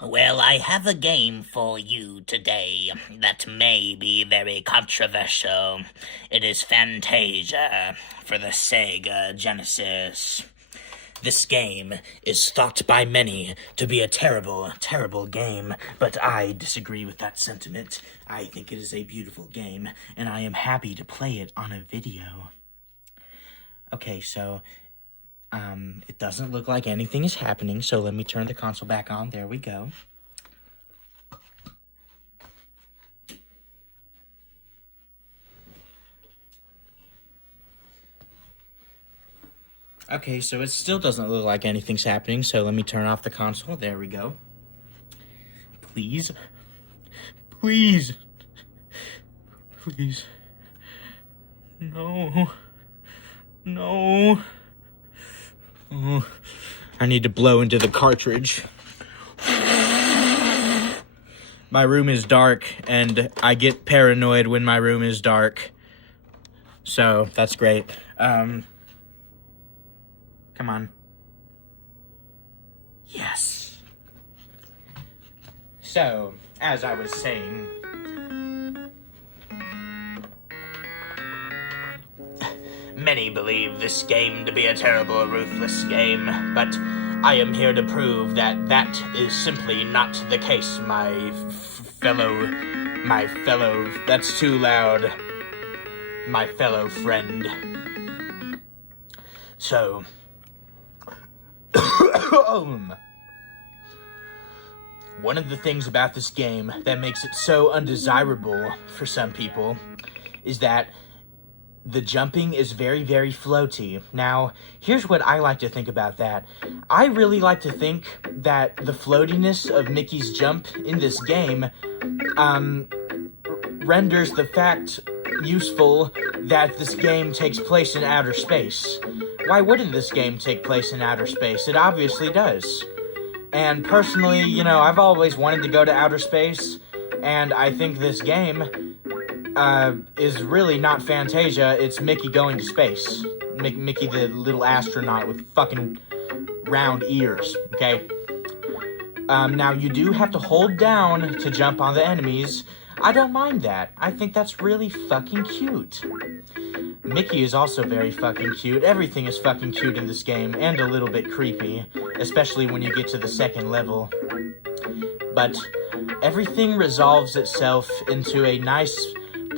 Well, I have a game for you today that may be very controversial. It is Fantasia for the Sega Genesis. This game is thought by many to be a terrible, terrible game, but I disagree with that sentiment. I think it is a beautiful game, and I am happy to play it on a video. Okay, so it doesn't look like anything is happening, so let me turn the console back on. There we go. Okay, so it still doesn't look like anything's happening, so let me turn off the console. There we go. Please. Please. Please. No. No. Oh, I need to blow into the cartridge. My room is dark, and I get paranoid when my room is dark. So, that's great. Come on. Yes. So, as I was saying, many believe this game to be a terrible, ruthless game, but I am here to prove that that is simply not the case, my fellow, that's too loud, my fellow friend. So, one of the things about this game that makes it so undesirable for some people is that the jumping is very, very floaty. Now, here's what I like to think about that. I really like to think that the floatiness of Mickey's jump in this game renders the fact useful that this game takes place in outer space. Why wouldn't this game take place in outer space? It obviously does. And personally, you know, I've always wanted to go to outer space, and I think this game is really not Fantasia, it's Mickey going to space. Mickey the little astronaut with fucking round ears, okay? Now, you do have to hold down to jump on the enemies. I don't mind that. I think that's really fucking cute. Mickey is also very fucking cute. Everything is fucking cute in this game, and a little bit creepy, especially when you get to the second level. But everything resolves itself into a nice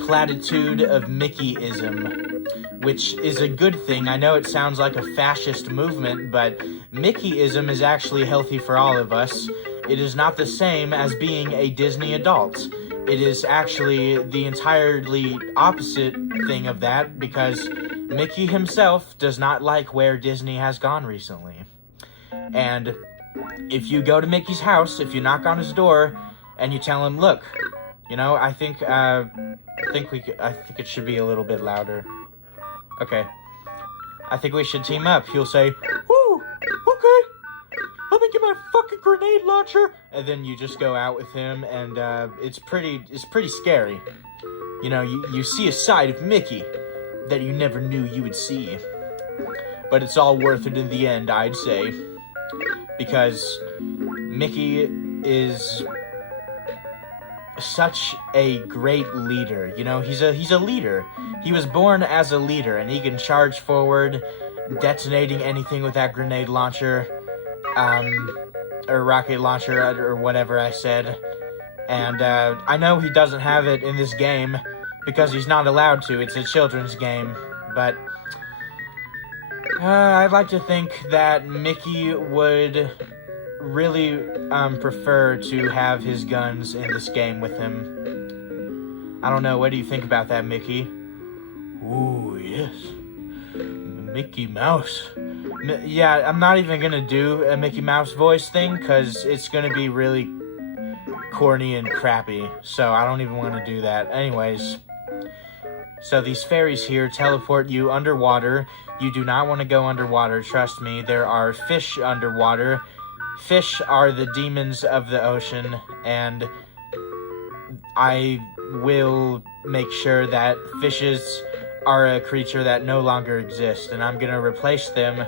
platitude of Mickeyism, which is a good thing. I know it sounds like a fascist movement, but Mickeyism is actually healthy for all of us. It is not the same as being a Disney adult. It is actually the entirely opposite thing of that, because Mickey himself does not like where Disney has gone recently. And if you go to Mickey's house, if you knock on his door, and you tell him, look, you know, I think it should be a little bit louder. Okay. I think we should team up. He'll say, "Oh, okay. Let me get my fucking grenade launcher." And then you just go out with him, and it's pretty scary. You know, you see a side of Mickey that you never knew you would see. But it's all worth it in the end, I'd say. Because Mickey is such a great leader. You know, he's a leader. He was born as a leader, and he can charge forward, detonating anything with that grenade launcher, or rocket launcher, or whatever I said. And I know he doesn't have it in this game because he's not allowed to. It's a children's game, but I'd like to think that Mickey would really prefer to have his guns in this game with him. I don't know, what do you think about that, Mickey? Ooh, yes. Mickey Mouse. Yeah, I'm not even gonna do a Mickey Mouse voice thing, because it's gonna be really corny and crappy, so I don't even want to do that. Anyways, so these fairies here teleport you underwater. You do not want to go underwater, trust me. There are fish underwater. Fish are the demons of the ocean, and I will make sure that fishes are a creature that no longer exists, and I'm going to replace them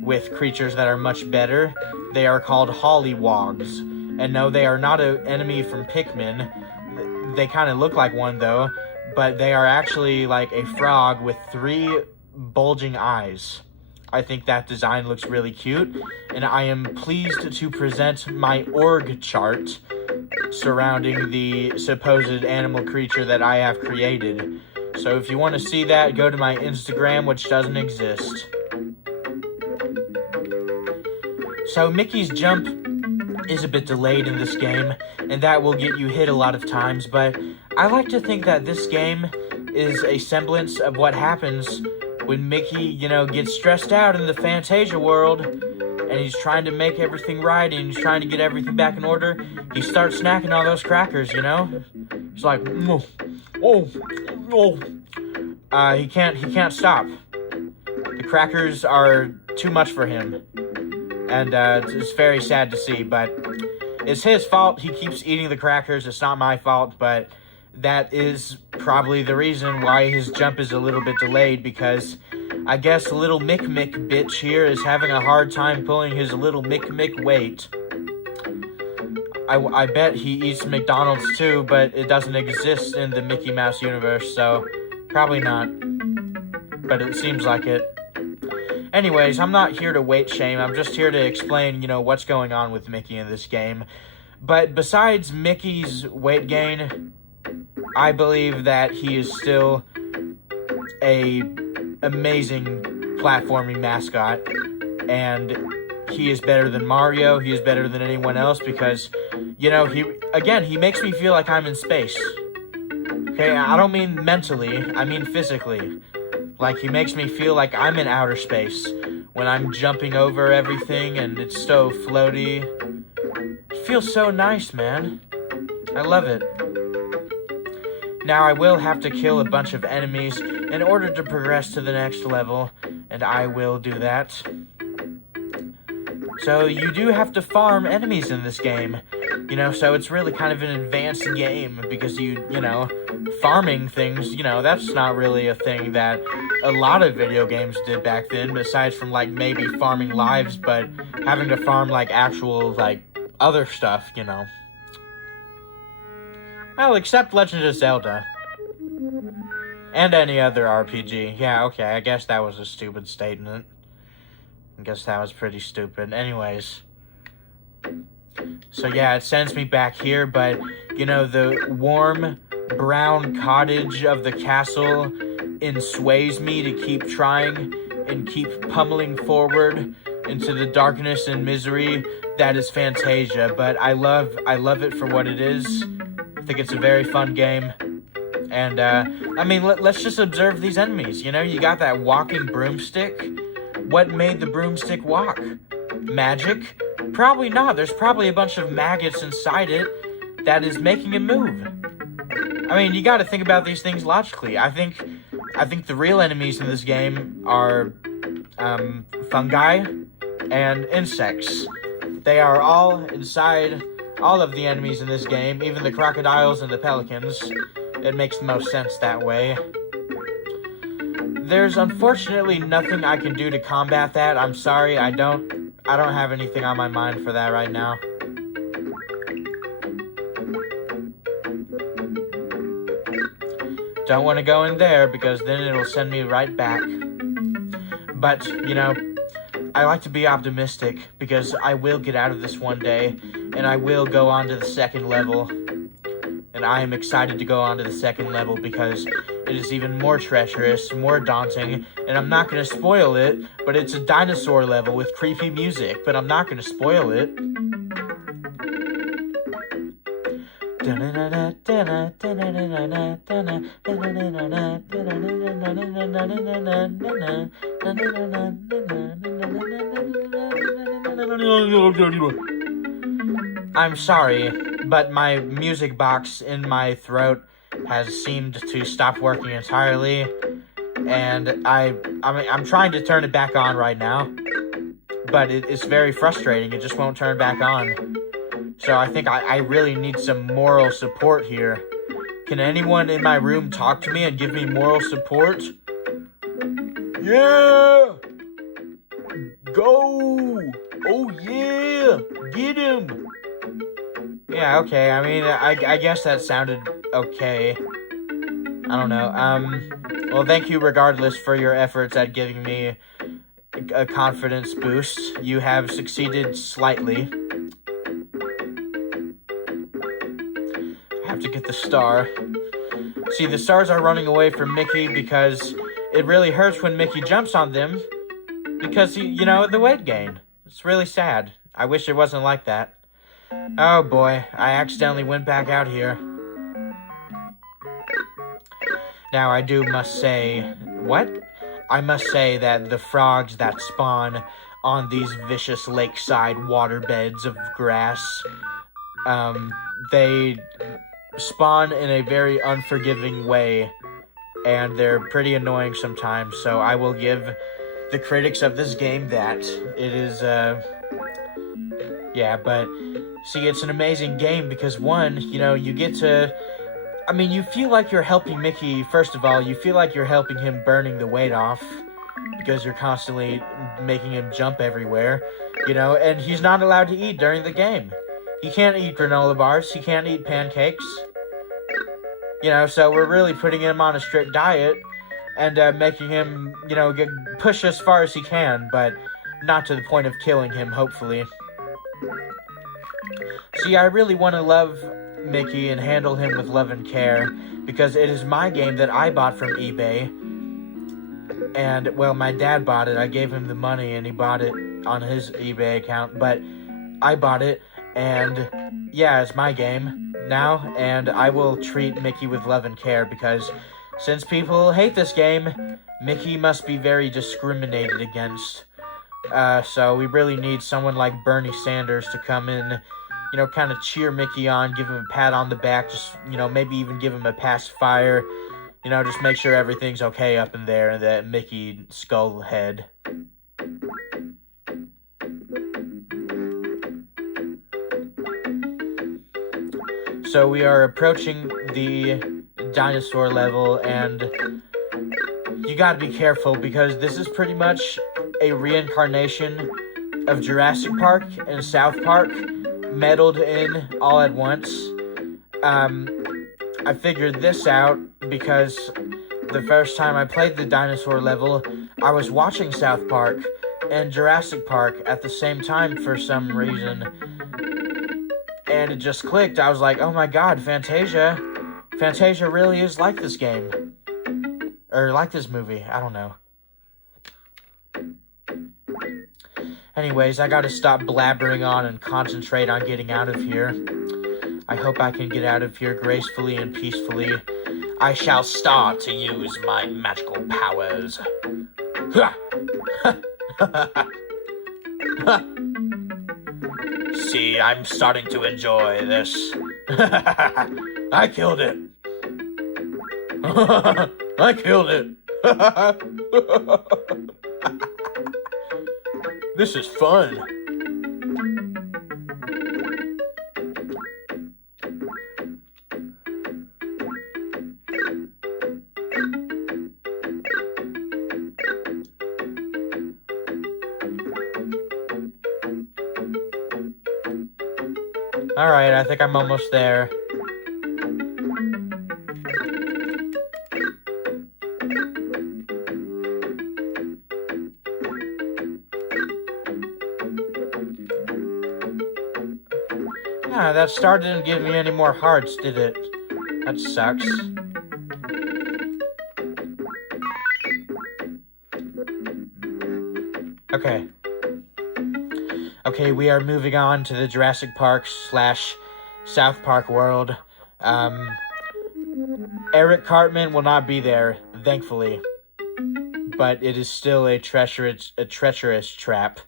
with creatures that are much better. They are called hollywogs, And no, they are not an enemy from Pikmin. They kind of look like one, though. But they are actually like a frog with 3 bulging eyes. I think that design looks really cute. And I am pleased to present my org chart surrounding the supposed animal creature that I have created. So if you want to see that, go to my Instagram, which doesn't exist. So Mickey's jump is a bit delayed in this game, and that will get you hit a lot of times, but I like to think that this game is a semblance of what happens when Mickey, gets stressed out in the Fantasia world, and he's trying to make everything right, and he's trying to get everything back in order. He starts snacking all those crackers, He's like, he can't stop. The crackers are too much for him. And it's very sad to see, but it's his fault. He keeps eating the crackers. It's not my fault, but that is probably the reason why his jump is a little bit delayed, because I guess little Mick bitch here is having a hard time pulling his little Mick weight. I bet he eats McDonald's too, but it doesn't exist in the Mickey Mouse universe, so probably not. But it seems like it. Anyways, I'm not here to weight shame. I'm just here to explain, what's going on with Mickey in this game. But besides Mickey's weight gain, I believe that he is still a amazing platforming mascot. And he is better than Mario. He is better than anyone else because, he makes me feel like I'm in space. Okay, I don't mean mentally. I mean physically. Like, he makes me feel like I'm in outer space when I'm jumping over everything and it's so floaty. It feels so nice, man. I love it. Now, I will have to kill a bunch of enemies in order to progress to the next level, and I will do that. So, you do have to farm enemies in this game. So it's really kind of an advanced game because farming things, that's not really a thing that a lot of video games did back then, besides from, maybe farming lives, but having to farm, actual, other stuff, Well, except Legend of Zelda. And any other RPG. Yeah, okay, I guess that was a stupid statement. I guess that was pretty stupid. Anyways. So yeah, it sends me back here, but, the warm brown cottage of the castle ensways me to keep trying and keep pummeling forward into the darkness and misery that is Fantasia. But I love it for what it is. I think it's a very fun game. And, let's just observe these enemies. You got that walking broomstick. What made the broomstick walk? Magic? Probably not. There's probably a bunch of maggots inside it that is making it move. You gotta think about these things logically. I think the real enemies in this game are fungi and insects. They are all inside all of the enemies in this game, even the crocodiles and the pelicans. It makes the most sense that way. There's unfortunately nothing I can do to combat that. I'm sorry, I don't have anything on my mind for that right now. Don't want to go in there because then it'll send me right back. But, I like to be optimistic because I will get out of this one day and I will go on to the second level. And I am excited to go on to the second level because it is even more treacherous, more daunting, and I'm not going to spoil it, but it's a dinosaur level with creepy music, but I'm not going to spoil it. I'm sorry, but my music box in my throat has seemed to stop working entirely, and I'm trying to turn it back on right now, but it's very frustrating. It just won't turn back on. So I think I really need some moral support here. Can anyone in my room talk to me and give me moral support? Yeah! Go! Oh yeah! Get him! Yeah, okay. I mean, I guess that sounded okay. I don't know. Well, thank you regardless for your efforts at giving me a confidence boost. You have succeeded slightly. I have to get the star. See, the stars are running away from Mickey because it really hurts when Mickey jumps on them because, the weight gain. It's really sad. I wish it wasn't like that. Oh boy, I accidentally went back out here. Now I must say, what? I must say that the frogs that spawn on these vicious lakeside waterbeds of grass, they spawn in a very unforgiving way, and they're pretty annoying sometimes, so I will give the critics of this game that. It is, yeah, but, see, it's an amazing game because, one, you get to, you feel like you're helping Mickey. First of all, you feel like you're helping him burning the weight off because you're constantly making him jump everywhere, and he's not allowed to eat during the game. He can't eat granola bars. He can't eat pancakes. So we're really putting him on a strict diet and making him, push as far as he can, but not to the point of killing him, hopefully. See, I really want to love Mickey and handle him with love and care because it is my game that I bought from eBay. And, well, my dad bought it. I gave him the money and he bought it on his eBay account, but I bought it, and yeah, it's my game now, and I will treat Mickey with love and care because since people hate this game, Mickey must be very discriminated against. So we really need someone like Bernie Sanders to come in, kind of cheer Mickey on, give him a pat on the back, just, maybe even give him a pacifier, just make sure everything's okay up in there in that Mickey skull head. So we are approaching the dinosaur level, and you gotta be careful because this is pretty much a reincarnation of Jurassic Park and South Park meddled in all at once. I figured this out because the first time I played the dinosaur level, I was watching South Park and Jurassic Park at the same time for some reason. And it just clicked. I was like, oh my god, Fantasia really is like this game. Or like this movie, I don't know. Anyways, I gotta stop blabbering on and concentrate on getting out of here. I hope I can get out of here gracefully and peacefully. I shall start to use my magical powers. See, I'm starting to enjoy this. I killed it. I killed it. This is fun. Alright, I think I'm almost there. Ah, that star didn't give me any more hearts, did it? That sucks. Okay. Okay, we are moving on to the Jurassic Park / South Park world. Eric Cartman will not be there, thankfully. But it is still a treacherous trap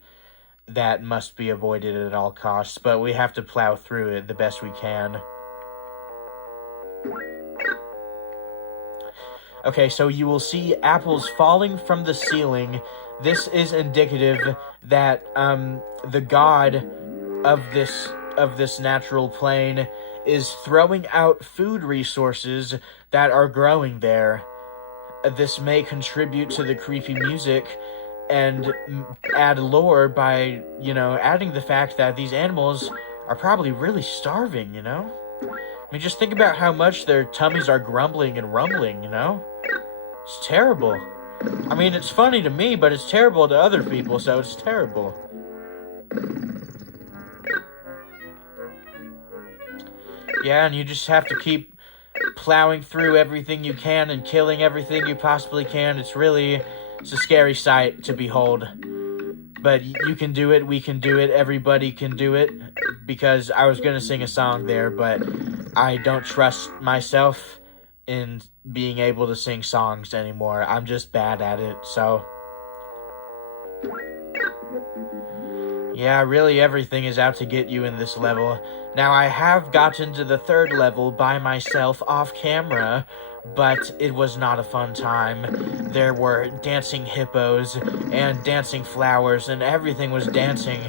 that must be avoided at all costs. But we have to plow through it the best we can. Okay, so you will see apples falling from the ceiling. This is indicative that the god of this natural plane is throwing out food resources that are growing there. This may contribute to the creepy music and add lore by, adding the fact that these animals are probably really starving, you know? I mean, just think about how much their tummies are grumbling and rumbling, you know? It's terrible. I mean, it's funny to me, but it's terrible to other people, so it's terrible. Yeah, and you just have to keep plowing through everything you can and killing everything you possibly can. It's a scary sight to behold. But you can do it, we can do it, everybody can do it. Because I was going to sing a song there, but I don't trust myself in being able to sing songs anymore. I'm just bad at it, so... Yeah, really everything is out to get you in this level. Now, I have gotten to the 3rd level by myself off camera, but it was not a fun time. There were dancing hippos and dancing flowers, and everything was dancing.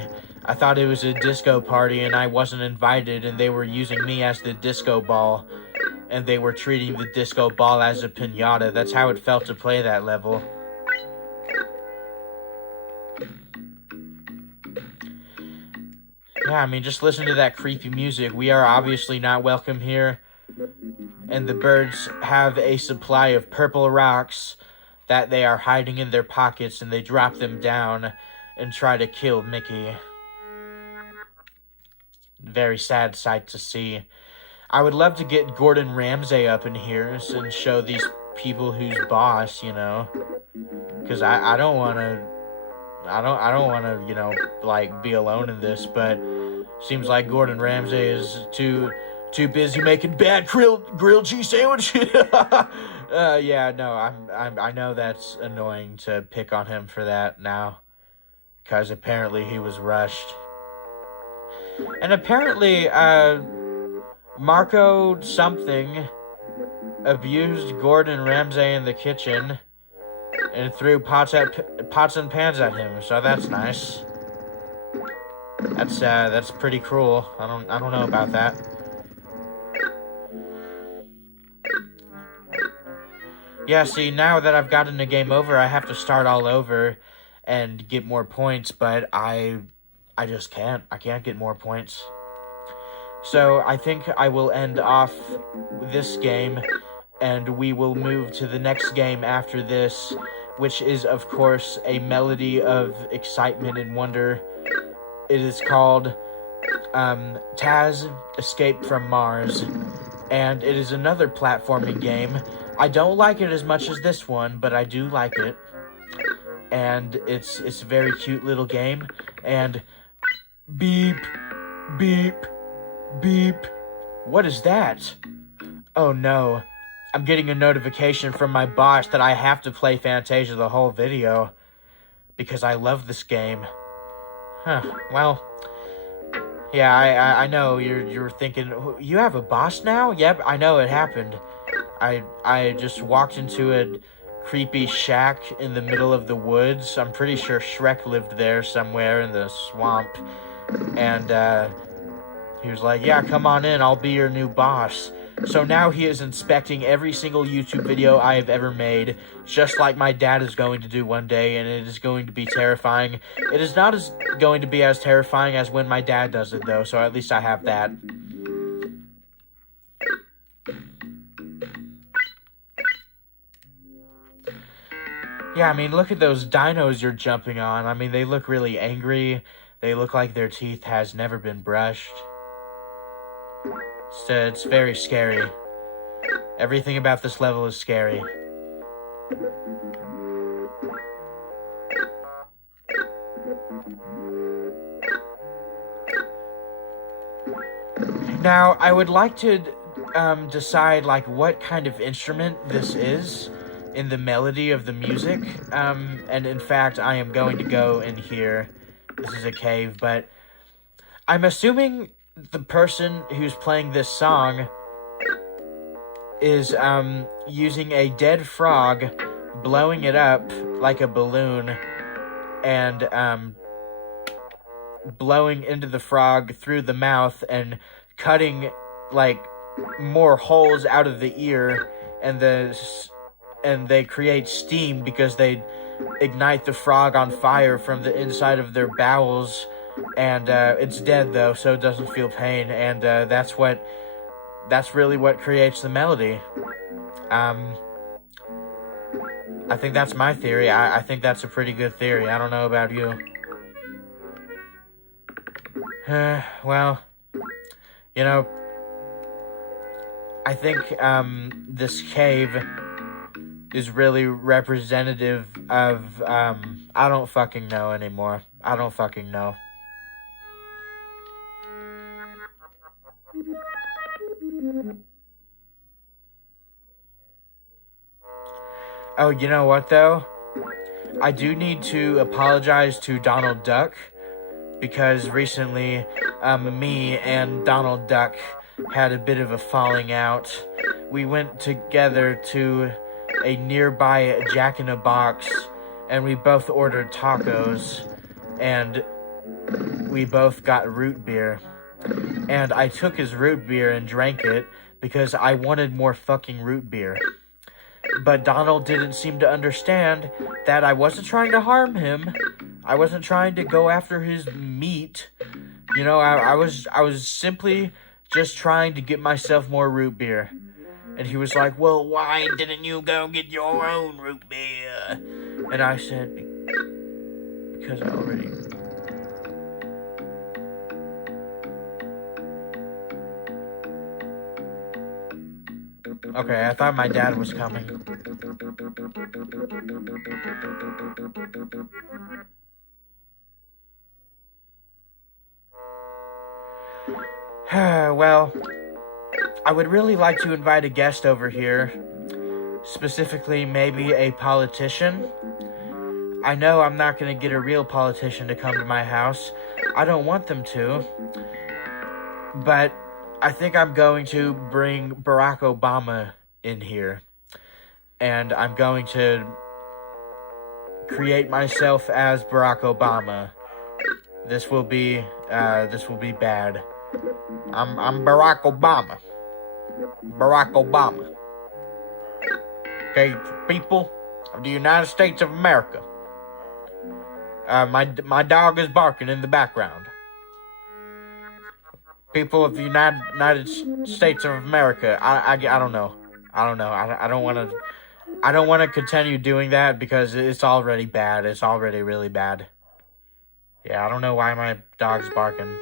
I thought it was a disco party, and I wasn't invited, and they were using me as the disco ball. And they were treating the disco ball as a piñata. That's how it felt to play that level. Yeah, I mean, just listen to that creepy music. We are obviously not welcome here. And the birds have a supply of purple rocks that they are hiding in their pockets, and they drop them down and try to kill Mickey. Very sad sight to see. I would love to get Gordon Ramsay up in here and show these people who's boss, you know. Because I don't want to... I don't want to, you know, like, be alone in this, but seems like Gordon Ramsay is too busy making bad grilled cheese sandwich. Yeah, no, I know that's annoying to pick on him for that now, because apparently he was rushed. And apparently, Marco something abused Gordon Ramsay in the kitchen and threw pots and pans at him, so that's nice. That's pretty cruel. I don't know about that. Yeah, see, now that I've gotten a game over, I have to start all over and get more points, but I just can't. I can't get more points. So I think I will end off this game, and we will move to the next game after this, which is, of course, a melody of excitement and wonder. It is called Taz Escape from Mars, and it is another platforming game. I don't like it as much as this one, but I do like it. And it's a very cute little game, and beep, beep, beep. What is that? Oh no. I'm getting a notification from my boss that I have to play Fantasia the whole video because I love this game. Huh, well, yeah, I know you're thinking, you have a boss now? Yep, I know it happened. I just walked into a creepy shack in the middle of the woods. I'm pretty sure Shrek lived there somewhere in the swamp. And he was like, yeah, come on in, I'll be your new boss. So now he is inspecting every single YouTube video I have ever made, just like my dad is going to do one day, and it is going to be terrifying. It is not going to be as terrifying as when my dad does it, though, so at least I have that. Yeah, I mean, look at those dinos you're jumping on. I mean, they look really angry. They look like their teeth has never been brushed. It's very scary. Everything about this level is scary. Now, I would like to decide, like, what kind of instrument this is in the melody of the music. And in fact, I am going to go in here. This is a cave, but I'm assuming the person who's playing this song is using a dead frog, blowing it up like a balloon, and blowing into the frog through the mouth and cutting like more holes out of the ear, and they create steam because they ignite the frog on fire from the inside of their bowels and it's dead though, so it doesn't feel pain, and that's really what creates the melody. I think that's my theory. I think that's a pretty good theory. I don't know about you. Well, you know, I think this cave is really representative of, I don't fucking know anymore. I don't fucking know. Oh, you know what, though? I do need to apologize to Donald Duck, because recently, me and Donald Duck had a bit of a falling out. We went together to a nearby Jack in a Box, and we both ordered tacos, and we both got root beer. And I took his root beer and drank it because I wanted more fucking root beer. But Donald didn't seem to understand that I wasn't trying to harm him. I wasn't trying to go after his meat. You know, I was simply just trying to get myself more root beer. And he was like, well, why didn't you go get your own root beer? And I said, because I already... Okay, I thought my dad was coming. Well, I would really like to invite a guest over here. Specifically, maybe a politician. I know I'm not going to get a real politician to come to my house. I don't want them to. But I think I'm going to bring Barack Obama in here. And I'm going to create myself as Barack Obama. This will be bad. I'm Barack Obama. Barack Obama. Okay, people of the United States of America. My dog is barking in the background. People of the United States of America. I don't know. I don't want to continue doing that because it's already bad. It's already really bad. Yeah, I don't know why my dog's barking.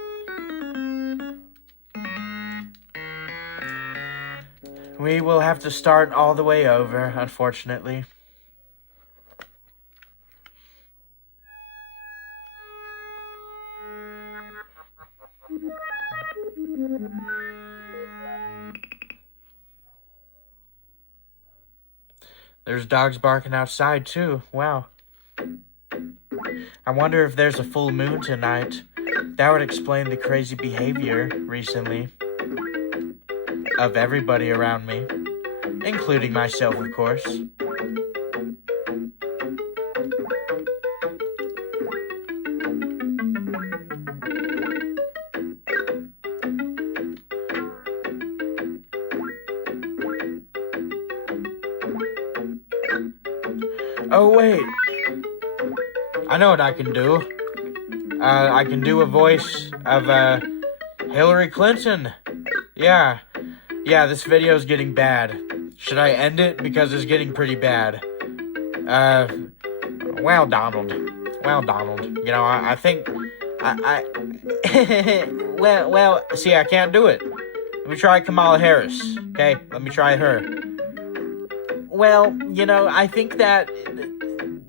We will have to start all the way over, unfortunately. There's dogs barking outside, too. Wow. I wonder if there's a full moon tonight. That would explain the crazy behavior recently of everybody around me, including myself, of course. Oh, wait. I know what I can do. I can do a voice of, Hillary Clinton. Yeah, this video is getting bad. Should I end it? Because it's getting pretty bad. Well, Donald. You know, I think, well, see, I can't do it. Let me try Kamala Harris. Okay, let me try her. Well, you know, I think that,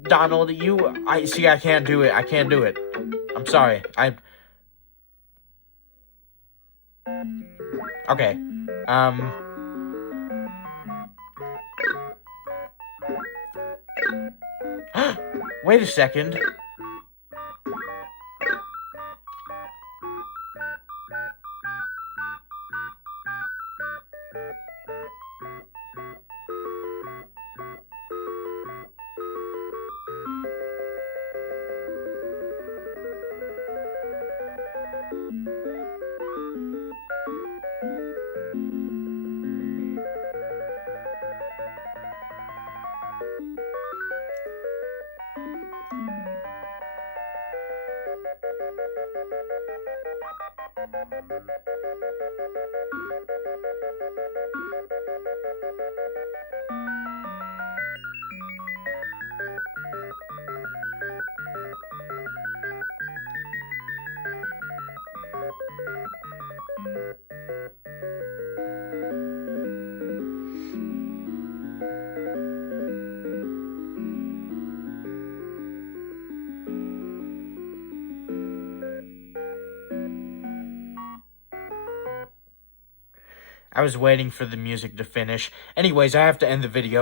Donald, I can't do it. I can't do it. I'm sorry. Okay. Wait a second. I was waiting for the music to finish. Anyways, I have to end the video.